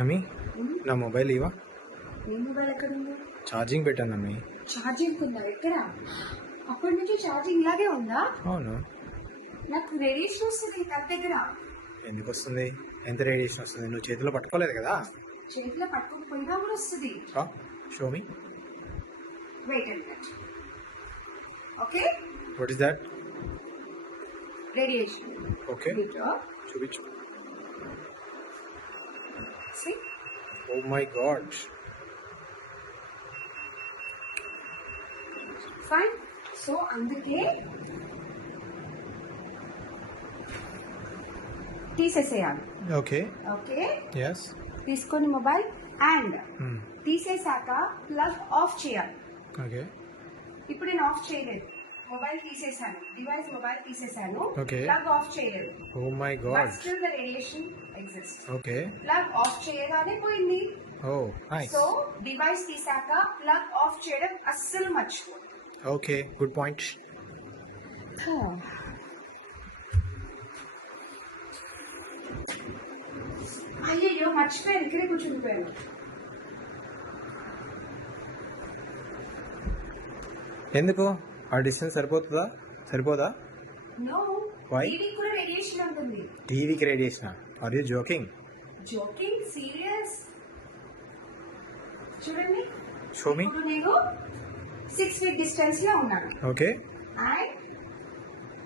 అమ్మి నా మొబైల్ ఇవా. నీ మొబైల్ ఎక్కడ ఉంది? ఛార్జింగ్ పెట్టాను అమ్మి. ఛార్జింగ్ ఉందా? ఎక్కడ? అప్పటి నుంచి ఛార్జింగ్ ఇలాగే ఉందా? అవును. నాకు రేడియేషన్ వస్తుంది నా దగ్గర. ఎందుకు వస్తుంది? ఎంత రేడియేషన్ వస్తుంది? నువ్వు చేతిలో పట్టుకోలేదు కదా. చేతిలో పట్టుకోకపోయినా కూడా వస్తుంది. Show me. Wait and watch. Okay, what is that? Radiation. Okay, చూపించు. See? Oh my god. Fine. So అందుకే తీసేసేయాలి. ఓకే. Okay, yes. తీసుకొని మొబైల్ అండ్ తీసేసాక ప్లగ్ ఆఫ్ చేయాలి. ఓకే. ఇప్పుడు నేను ఆఫ్ చేయలేదు, మొబైల్ తీసేసాను, డివైస్ మొబైల్ తీసేసాను, Okay. ప్లగ్ ఆఫ్ చేయలేదు. Oh my but god. Still the radiation exist. Okay. Plug off చేయగానే పోయింది. Oh, nice. సో డివైస్ తీసాక ప్లగ్ ఆఫ్ చేయడం అస్సలు మర్చిపో. Okay, good point. అయ్యయ్యో మర్చిపోయాను, ఇక్కడే కూర్చుండిపోయాను. ఎందుకు? ఆ డిస్టెన్స్ సరిపోదా? No, Why? టీవీ కూడా రేడియేషన్ ఉంటుంది. టీవీకి radiation? Are you joking? Joking, serious. చూడండి, షో మీ. ఇప్పుడు నేను 6 feet డిస్టెన్స్ లో ఉన్నాను okay. And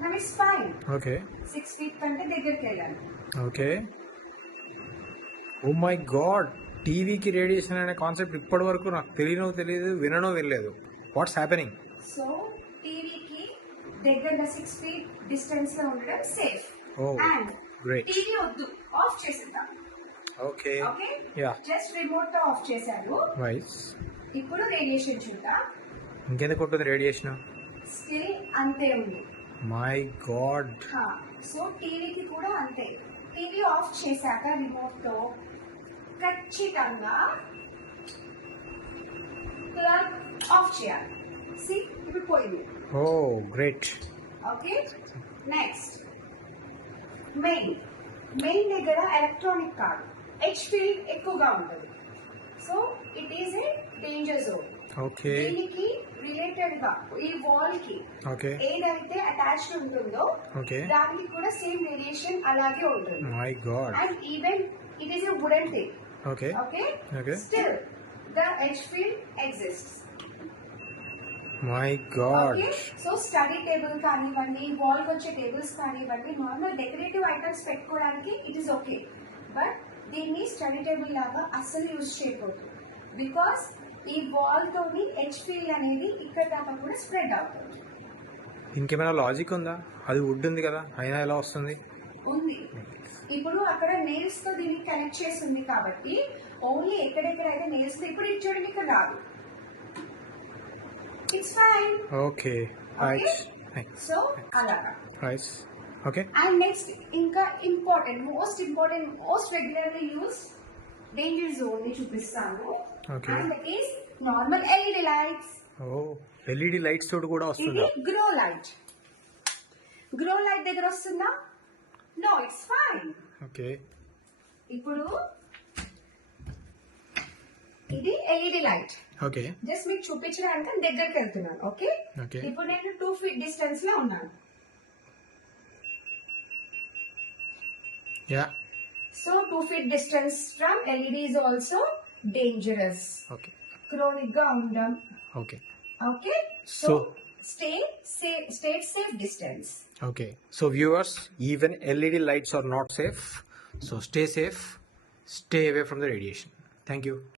now it's fine. Okay. 6 feet కంటే దగ్గరికి వెళ్ళాను. ఓకే. ఓ మై గాడ్, టీవీకి రేడియేషన్ అనే కాన్సెప్ట్ ఇప్పటి వరకు నాకు తెలియదు, వినలేదు. What's happening? సో టీవీకి దగ్గరగా 6 feet డిస్టెన్స్ లో ఉండడం safe. Oh, and great. TV వద్దు, ఆఫ్ చేసేద్దాం. Okay. Okay, yeah. Just remote తో ఆఫ్ చేశాను. వైస్. ఇప్పుడు రేడియేషన్ చూద్దాం. ఇంకెందుకు ఉంటుంది రేడియేషన్? స్టిల్ అంతే ఉంది. My God. సో టీవీకి కూడా అంతే. టీవీ ఆఫ్ చేశాక రిమోట్ తో ఖచ్చితంగా ప్లగ్ ఆఫ్ చేయాలి. సి, ఇప్పుడు పోయింది. ఓ గ్రేట్. ఓకే, నెక్స్ట్ మెయిన్ దగ్గర ఎలక్ట్రానిక్ కాదు, హెచ్ ఫీల్డ్ ఎక్కువగా ఉంటుంది. So it is a danger zone. Okay. దీనికి రిలేటెడ్ గా ఈ వాల్ కి ఓకే. ఏదైతే అటాచ్డ్ ఉంటుందో ఓకే. దానికి కూడా సేమ్ రేడియేషన్ అలాగే ఉంటుంది. My God. And even it is a wooden thing. Okay. Okay, okay. Still the H field exists. My God. Okay, so study table కానివ్వండి, వాల్ వచ్చే టేబుల్స్ కానివ్వండి, నార్మల్ డెకరేటివ్ ఐటమ్స్ పెట్టుకోవడానికి it is okay. But దీన్ని study table లాగా అస్సలు use చేయకూడదు. Because ఈ wall తోని హెచ్ ఫీల్డ్ అనేది ఇక్కడ దాకా కూడా స్ప్రెడ్ అవుతుంది. ఇంకేమైనా లాజిక్ ఉందా? అది వుడ్ ఉంది కదా, అయినా ఎలా వస్తుంది? ఉంది. ఇప్పుడు అక్కడ నెయిల్స్ తో దీన్ని కనెక్ట్ చేసి ఉంది కాబట్టి ఓన్లీ ఎక్కడెక్కడైతే నెయిల్స్ తో ఇప్పుడు ఇది చూడండి, ఇక్కడ రాదు. It's fine. Okay. Right. So అలాగా. రైట్. ఓకే. అండ్ నెక్స్ట్ ఇంకా most important most regularly use danger zone ని చూపిస్తాను. Okay. And that is normal LED lights. Oh, LED lights తోటి కూడా ఇది వస్తుందా? గ్రో లైట్ దగ్గర వస్తుందా? No, it's fine. ఓకే. ఇప్పుడు ఇది ఎల్ఈడి లైట్. ఓకే. జస్ట్ మీకు చూపించడానికి దగ్గరికి వెళ్తున్నాను. Okay, okay. ఇప్పుడు నేను 2 feet డిస్టెన్స్ లో ఉన్నాను. Yeah. So 2 feet distance from LED is also dangerous. Okay. Chronic గా ఉండడం. Okay. Okay, so So, stay safe distance. Okay. So viewers, even LED lights are not safe. So stay safe. Stay away from the radiation. Thank you.